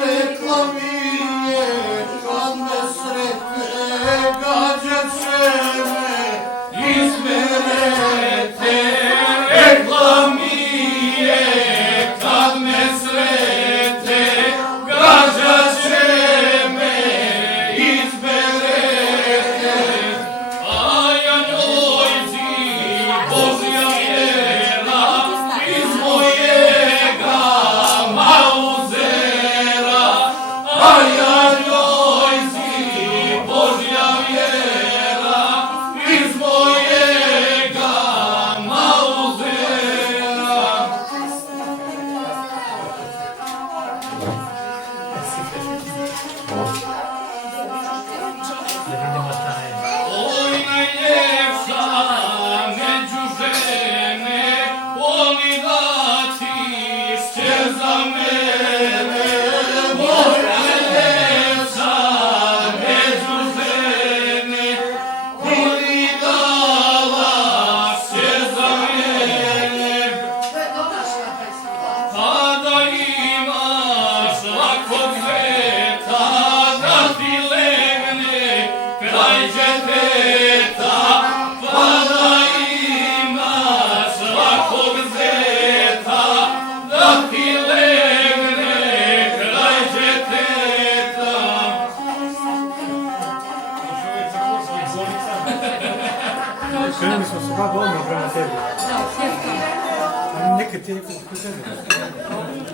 rekla mi je kad me sretne, gađat će me izmerete. Rekla mi je kad me sretne, gađat će me izmerete. A ja njoj si Božja vjera iz mojega mauzera. A ja njoj si Božja vjera iz mojega mauzera. Oj, najljepša među žene, voli da ti šće za mene. Oj, najljepša među žene, voli da šće za mene. Kada imaš lakog zeta, da ti legne kraj džepeta. Kada imaš lakog zeta, da ti legne kraj džepeta. Krenuli smo se kako odmah prema tebi. Nekad ti je nekako kod tebe.